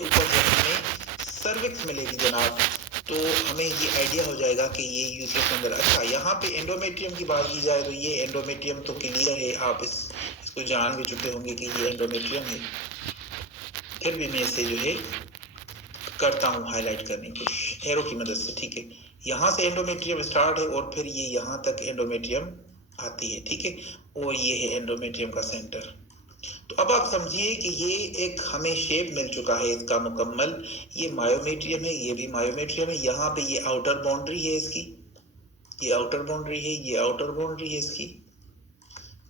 ऊपर जब हमें सर्विक्स मिलेगी जनाब, तो हमें ये आइडिया हो जाएगा कि ये यूट्रस के अंदर। अच्छा, यहाँ पे एंडोमेट्रियम की बात की जाए तो ये एंडोमेट्रियम तो क्लियर है, आप इसको जान भी चुके होंगे कि ये एंडोमेट्रियम है। फिर भी मैं इसे जो है करता हूँ हाईलाइट करने की कोशिश एरो की मदद से। ठीक है, यहाँ से एंडोमेट्रियम स्टार्ट है और फिर ये यहाँ तक एंडोमेट्रियम आती है। ठीक है, और ये है एंडोमेट्रियम का सेंटर। तो अब आप समझिए कि ये एक हमें शेप मिल चुका है इसका मुकम्मल। ये मायोमेट्रियम है, ये भी मायोमेट्रियम है। यहाँ पे ये आउटर बाउंड्री है इसकी, ये आउटर बाउंड्री है, ये आउटर बाउंड्री है इसकी।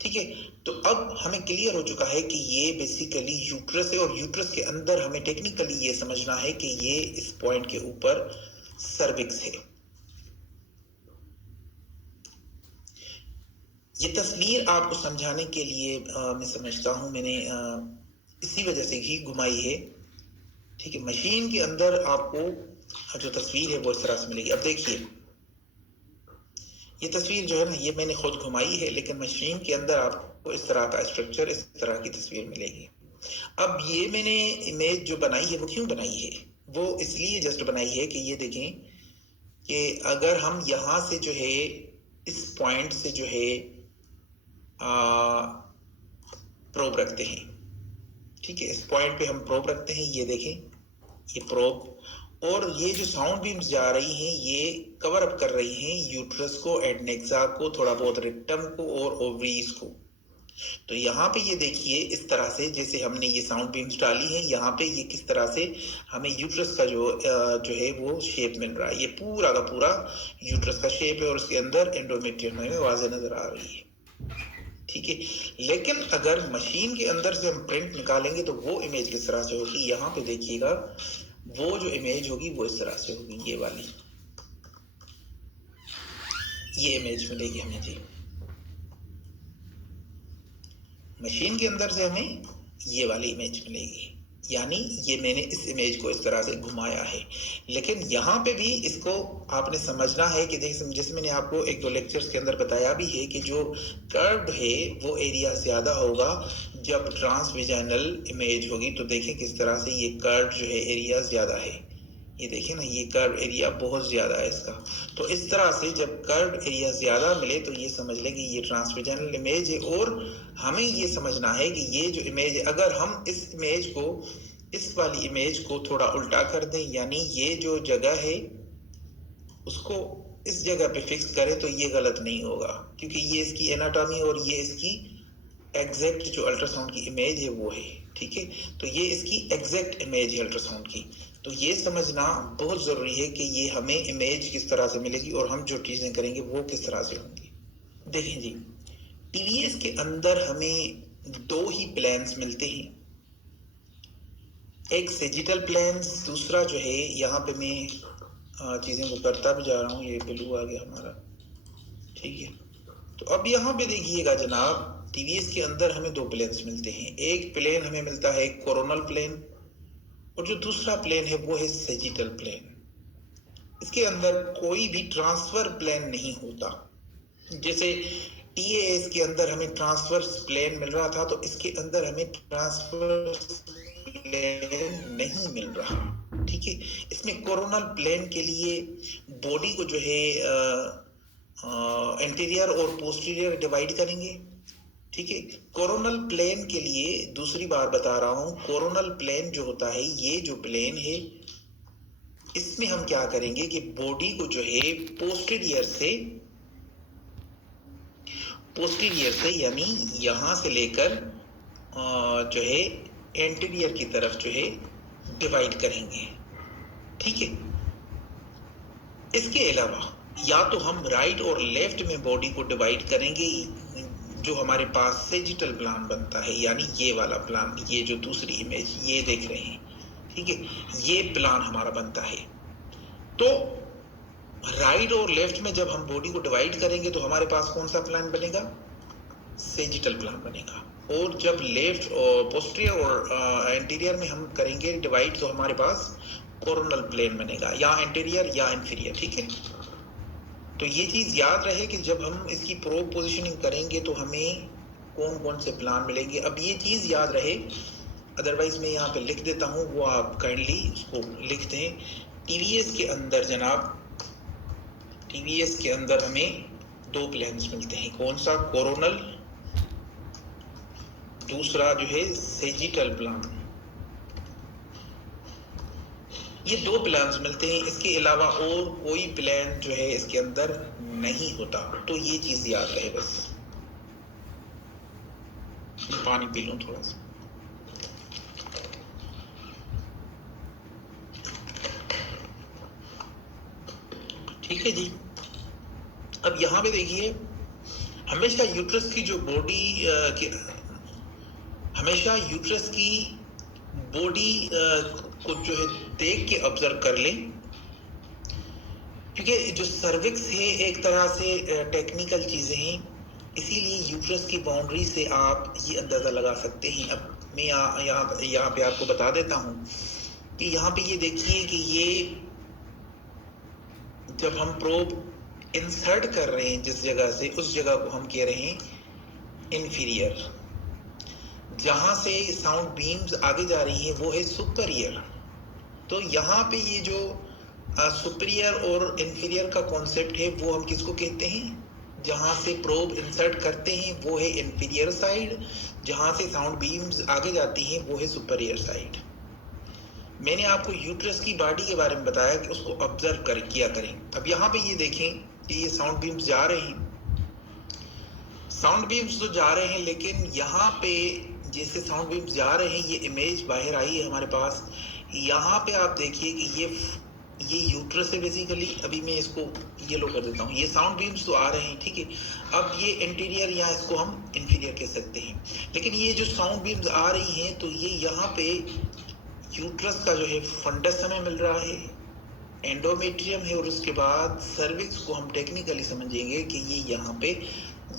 ठीक है, तो अब हमें क्लियर हो चुका है कि ये बेसिकली यूट्रस है, और यूट्रस के अंदर हमें टेक्निकली ये समझना है कि ये इस पॉइंट के ऊपर सर्विक्स है। ये तस्वीर आपको समझाने के लिए मैं समझता हूं मैंने इसी वजह से ही घुमाई है। ठीक है, मशीन के अंदर आपको जो तस्वीर है वो इस तरह से मिलेगी। अब देखिए, ये तस्वीर जो है ना, ये मैंने खुद घुमाई है, लेकिन मशीन के अंदर आपको इस तरह का स्ट्रक्चर, इस तरह की तस्वीर मिलेगी। अब ये मैंने इमेज जो बनाई है वो क्यों बनाई है? वो इसलिए जस्ट बनाई है कि ये देखें कि अगर हम यहाँ से जो है इस पॉइंट से जो है प्रोब रखते हैं। ठीक है, इस पॉइंट पे हम प्रोब रखते हैं, ये देखें ये प्रोब, और ये जो साउंड बीम्स जा रही हैं ये कवर अप कर रही हैं यूट्रस को, एडनेक्सा को, थोड़ा बहुत रिक्टम को और ओवरीज को। तो यहाँ पे ये देखिए इस तरह से जैसे हमने ये साउंड बीम्स डाली हैं, यहाँ पे ये किस तरह से हमें यूट्रस का जो है वो शेप मिल रहा है। ये पूरा का पूरा यूट्रस का शेप है और उसके अंदर एंडोमेट्रियम हमें वाज़े नजर आ रही है। ठीक है, लेकिन अगर मशीन के अंदर से हम प्रिंट निकालेंगे तो वो इमेज किस तरह से होगी? यहाँ पे देखिएगा, वो जो इमेज होगी वो इस तरह से होगी, ये वाली, ये इमेज मिलेगी हमें जी। मशीन के अंदर से हमें ये वाली इमेज मिलेगी, यानी ये मैंने इस इमेज को इस तरह से घुमाया है। लेकिन यहाँ पे भी इसको आपने समझना है कि जैसे मैंने आपको एक दो लेक्चर्स के अंदर बताया भी है कि जो कर्व है वो एरिया ज़्यादा होगा जब ट्रांसविजनल इमेज होगी। तो देखें किस तरह से ये कर्व जो है एरिया ज़्यादा है, ये देखिए ना, ये कर्व एरिया बहुत ज़्यादा है इसका। तो इस तरह से जब कर्व एरिया ज़्यादा मिले तो ये समझ लें कि ये ट्रांसविजनल इमेज है। और हमें ये समझना है कि ये जो इमेज है, अगर हम इस इमेज को, इस वाली इमेज को थोड़ा उल्टा कर दें, यानी ये जो जगह है उसको इस जगह पे फिक्स करें, तो ये गलत नहीं होगा, क्योंकि ये इसकी एनाटॉमी और ये इसकी एग्जैक्ट जो अल्ट्रासाउंड की इमेज है वो है। ठीक है, तो ये इसकी एग्जैक्ट इमेज है अल्ट्रासाउंड की। तो ये समझना बहुत ज़रूरी है कि ये हमें इमेज किस तरह से मिलेगी और हम जो चीज़ें करेंगे वो किस तरह से होंगी। देखें जी, टीवीएस के अंदर हमें दो ही प्लान्स मिलते हैं, एक सेजिटल प्लान्स, दूसरा जो है यहाँ पे मैं चीज़ें को करता भी जा रहा हूँ, ये ब्लू आ गया हमारा। ठीक है, तो अब यहाँ पे देखिएगा जनाब, टीवीएस के अंदर हमें दो प्लेन्स मिलते हैं। एक प्लेन हमें मिलता है कोरोनल प्लेन, और जो दूसरा प्लेन है वो है सेजिटल प्लेन। इसके अंदर कोई भी ट्रांसफर प्लेन नहीं होता। जैसे टीएएस के अंदर हमें ट्रांसफर प्लेन मिल रहा था, तो इसके अंदर हमें ट्रांसफर प्लेन नहीं मिल रहा। ठीक है, इसमें कोरोनल प्लेन के लिए बॉडी को जो है एंटीरियर और पोस्टीरियर डिवाइड करेंगे। ठीक है, कोरोनल प्लेन के लिए दूसरी बार बता रहा हूं, कोरोनल प्लेन जो होता है, ये जो प्लेन है इसमें हम क्या करेंगे कि बॉडी को जो है पोस्टीरियर से यानी यहां से लेकर जो है एंटीरियर की तरफ जो है डिवाइड करेंगे। ठीक है, इसके अलावा या तो हम राइट और लेफ्ट में बॉडी को डिवाइड करेंगे, जो हमारे पास सेजिटल प्लान बनता है, यानी ये वाला प्लान, ये जो दूसरी इमेज ये देख रहे हैं। ठीक है, ये प्लान हमारा बनता है। तो राइट और लेफ्ट में जब हम बॉडी को डिवाइड करेंगे तो हमारे पास कौन सा प्लान बनेगा? सेजिटल प्लान बनेगा। और जब लेफ्ट और पोस्टीरियर और एंटीरियर में हम करेंगे डिवाइड, तो हमारे पास कोरोनल प्लेन बनेगा, या एंटीरियर या इंफीरियर। ठीक है, तो ये चीज़ याद रहे कि जब हम इसकी प्रोब पोजीशनिंग करेंगे तो हमें कौन कौन से प्लान मिलेंगे। अब ये चीज़ याद रहे, अदरवाइज मैं यहाँ पे लिख देता हूँ, वो आप काइंडली उसको लिख दें। टीवीएस के अंदर जनाब, टीवीएस के अंदर हमें 2 प्लान्स मिलते हैं। कौन सा? कोरोनल, दूसरा जो है सेजिटल प्लान। ये 2 प्लान्स मिलते हैं, इसके अलावा और कोई प्लान जो है इसके अंदर नहीं होता। तो ये चीज याद रहे बस। पानी पी लूं थोड़ा सा। ठीक है जी। अब यहाँ पे देखिए, हमेशा यूट्रस की जो बॉडी हमेशा यूट्रस की बॉडी को जो है देख के ऑब्जर्व कर लें, क्योंकि जो सर्विक्स है एक तरह से टेक्निकल चीजें हैं, इसीलिए यूट्रस की बाउंड्री से आप ये अंदाजा लगा सकते हैं। अब मैं यहाँ पे आपको बता देता हूँ कि यहाँ पे ये देखिए कि ये जब हम प्रोब इंसर्ट कर रहे हैं जिस जगह से, उस जगह को हम कह रहे हैं इंफीरियर। जहां से साउंड बीम्स आगे जा रही हैं वो है सुपरियर। तो यहाँ पे ये जो सुपरियर और इंफीरियर का कॉन्सेप्ट है वो हम किसको कहते हैं? जहां से प्रोब इंसर्ट करते हैं वो है इंफीरियर साइड, जहां से साउंड बीम्स आगे जाती हैं वो है सुपरियर साइड। मैंने आपको यूट्रस की बॉडी के बारे में बताया कि उसको ऑब्जर्व किया करें। अब यहाँ पे ये देखें कि ये साउंड बीम्स जा रहे हैं, साउंड बीम्स तो जा रहे हैं, लेकिन यहाँ पे जैसे साउंड बीम्स जा रहे हैं, ये इमेज बाहर आई है हमारे पास। यहाँ पे आप देखिए कि ये यूट्रस है बेसिकली। अभी मैं इसको येलो कर देता हूँ। ये साउंड बीम्स तो आ रहे हैं, ठीक है। अब ये इंटीरियर या इसको हम इंफीरियर कह सकते हैं। लेकिन ये जो साउंड बीम्स आ रही हैं, तो ये यहाँ पे यूट्रस का जो है फंडस हमें मिल रहा है, एंडोमेट्रियम है, और उसके बाद सर्विक्स को हम टेक्निकली समझेंगे कि ये यहाँ पे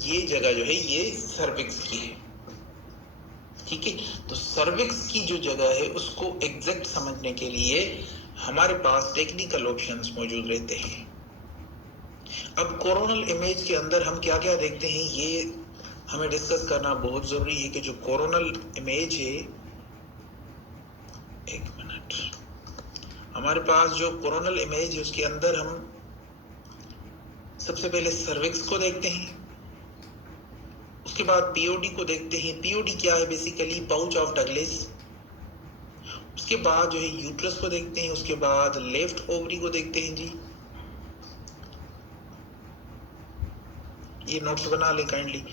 ये जगह जो है ये सर्विक्स की है, ठीक है। तो सर्विक्स की जो जगह है उसको एग्जैक्ट समझने के लिए हमारे पास टेक्निकल ऑप्शंस मौजूद रहते हैं। अब कोरोनल इमेज के अंदर हम क्या क्या देखते हैं ये हमें डिस्कस करना बहुत जरूरी है कि जो कोरोनल इमेज है, एक मिनट, हमारे पास जो कोरोनल इमेज है उसके अंदर हम सबसे पहले सर्विक्स को देखते हैं, उसके बाद पीओडी को देखते हैं। पीओडी क्या है? Basically pouch of Douglas. उसके बाद जो है यूट्रस को देखते हैं, उसके बाद लेफ्ट ओवरी को देखते हैं जी। ये नोट्स बना ले काइंडली।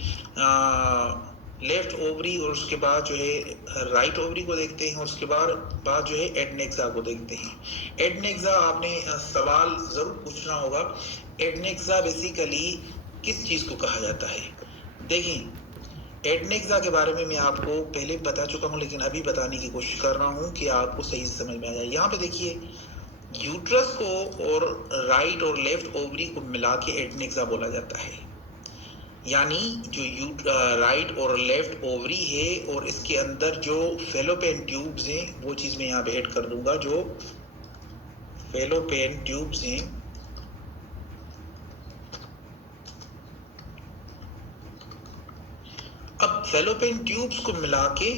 लेफ्ट ओवरी, और उसके बाद जो है राइट ओवरी को देखते हैं, और उसके बाद जो है एडनेक्सा को देखते हैं। एडनेक्सा आपने सवाल जरूर पूछना होगा, एडनेक्सा बेसिकली किस चीज को कहा जाता है? देखिए, एडनेक्सा के बारे में मैं आपको पहले बता चुका हूं, लेकिन अभी बताने की कोशिश कर रहा हूं कि आपको सही से समझ में आ जाए। यहाँ पे देखिए, यूट्रस को और राइट और लेफ्ट ओवरी को मिला के एडनेक्सा बोला जाता है। यानी जो राइट और लेफ्ट ओवरी है और इसके अंदर जो फेलोपियन ट्यूब्स हैं, वो चीज मैं यहाँ पे ऐड कर दूंगा। जो फेलोपियन ट्यूब्स हैं, अब फेलोपियन ट्यूब्स को मिला के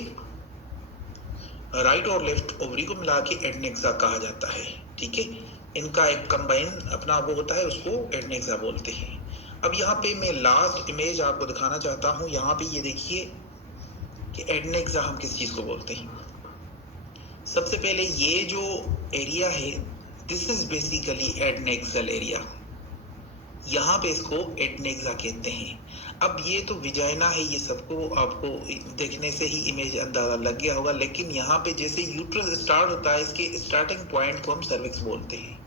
राइट और लेफ्ट ओवरी को मिला के एडनेक्सा कहा जाता है, ठीक है। इनका एक कंबाइन अपना वो होता है, उसको एडनेक्सा बोलते हैं। अब यहाँ पे मैं लास्ट इमेज आपको दिखाना चाहता हूँ। यहाँ पे ये देखिए कि एडनेक्सा हम किस चीज को बोलते हैं। सबसे पहले ये जो एरिया है, this is basically adnexal area. यहाँ पे इसको एडनेक्सा कहते हैं। अब ये तो विजाइना है, ये सबको आपको देखने से ही इमेज अंदाजा लग गया होगा। लेकिन यहाँ पे जैसे यूट्रस स्टार्ट होता है, इसके स्टार्टिंग पॉइंट को हम सर्विक्स बोलते हैं,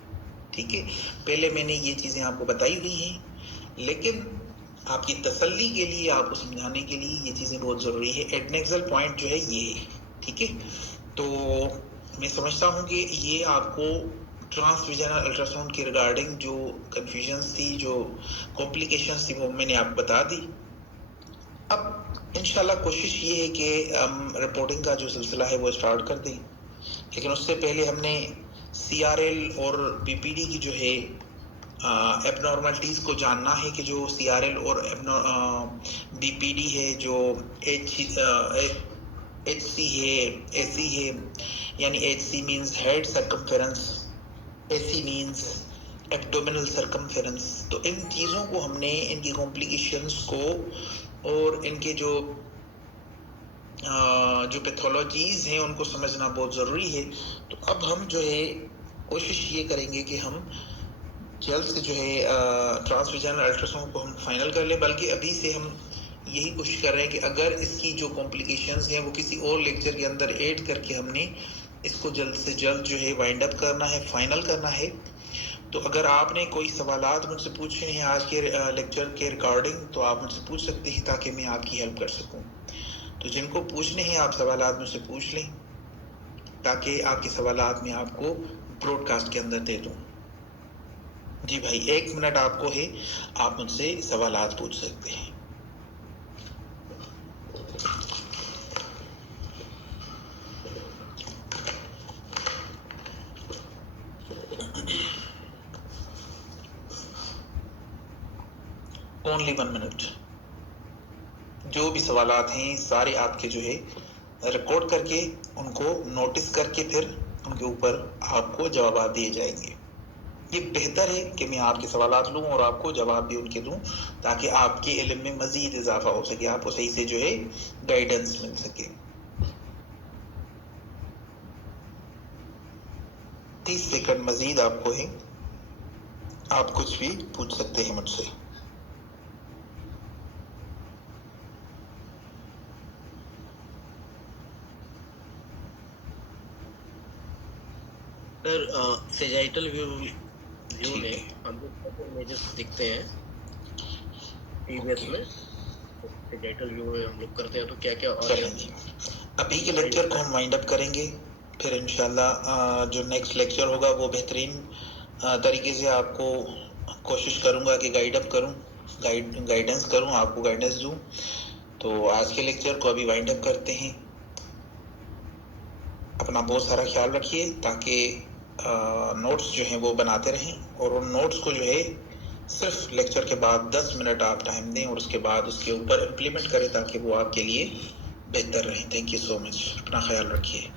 ठीक है। पहले मैंने ये चीजें आपको बताई हुई हैं, लेकिन आपकी तसल्ली के लिए, आपको समझाने के लिए ये चीजें बहुत जरूरी है। एडनेक्सल पॉइंट जो है ये, ठीक है। तो मैं समझता हूँ कि ये आपको ट्रांसविजनल अल्ट्रासाउंड के रिगार्डिंग जो कंफ्यूजन्स थी, जो कॉम्प्लिकेशंस थी, वो मैंने आपको बता दी। अब इंशाल्लाह कोशिश ये है कि हम रिपोर्टिंग का जो सिलसिला है वो स्टार्ट कर दें, लेकिन उससे पहले हमने CRL और BPD की जो है एबनॉर्मलिटीज को जानना है कि जो CRL और BPD है, जो HC है, AC है, यानी HC means head circumference, AC means abdominal circumference. तो इन चीज़ों को हमने, इनकी कॉम्प्लिकेशंस को और इनके जो पैथोलॉजीज हैं उनको समझना बहुत ज़रूरी है। तो अब हम जो है कोशिश ये करेंगे कि हम जल्द से जो है ट्रांसवेजाइनल अल्ट्रासाउंड को हम फाइनल कर लें, बल्कि अभी से हम यही कोशिश कर रहे हैं कि अगर इसकी जो कॉम्प्लिकेशंस हैं वो किसी और लेक्चर के अंदर ऐड करके हमने इसको जल्द से जल्द जो है वाइंड अप करना है, फाइनल करना है। तो अगर आपने कोई सवालात मुझसे पूछने हैं आज के लेक्चर के रिकॉर्डिंग, तो आप मुझसे पूछ सकते हैं ताकि मैं आपकी हेल्प कर सकूं। तो जिनको पूछने हैं आप सवालात मुझसे पूछ लें ताकि आपके सवालात मैं आपको ब्रॉडकास्ट के अंदर दे दूं। जी भाई, 1 मिनट आपको है, आप मुझसे सवालात पूछ सकते हैं। Only 1 minute. जो भी सवालात हैं सारे आपके जो है रिकॉर्ड करके उनको नोटिस करके फिर उनके ऊपर आपको जवाब दिए जाएंगे। ये बेहतर है कि मैं आपके सवालात लूं और आपको जवाब भी उनके दूं ताकि आपके इल्म में मजीद इजाफा हो सके, आपको सही से जो है गाइडेंस मिल सके। 30 सेकंड मजीद आपको है, आप कुछ भी पूछ सकते हैं मुझसे। सर सेजाइटल व्यू में हम लोग इमेजेस दिखते हैं टीवीएस में, सेजाइटल व्यू में हम लोग करते हैं तो क्या क्या ऑप्शन। अभी के लेक्चर को हम वाइंड अप करेंगे, फिर इंशाल्लाह जो नेक्स्ट लेक्चर होगा वो बेहतरीन तरीके से आपको कोशिश करूंगा कि गाइडेंस करूं, आपको गाइडेंस दूं। तो आज के लेक्चर को अभी वाइंड अप करते हैं। अपना बहुत सारा ख्याल रखिए ताकि नोट्स जो हैं वो बनाते रहें और उन नोट्स को जो है सिर्फ लेक्चर के बाद 10 मिनट आप टाइम दें और उसके बाद उसके ऊपर इम्प्लीमेंट करें ताकि वो आपके लिए बेहतर रहे। थैंक यू सो मच, अपना ख्याल रखिए।